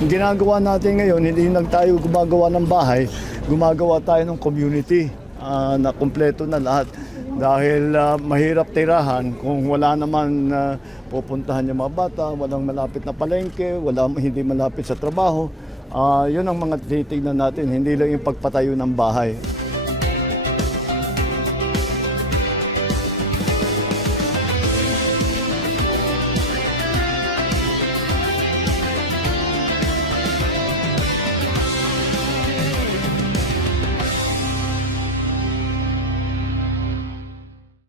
Ang ginagawa natin ngayon, hindi lang tayo gumagawa ng bahay, gumagawa tayo ng community na kumpleto na lahat. Dahil mahirap tirahan kung wala naman pupuntahan yung mga bata, walang malapit na palengke, hindi malapit sa trabaho. Yun ang mga tinitignan natin, hindi lang yung pagpatayo ng bahay.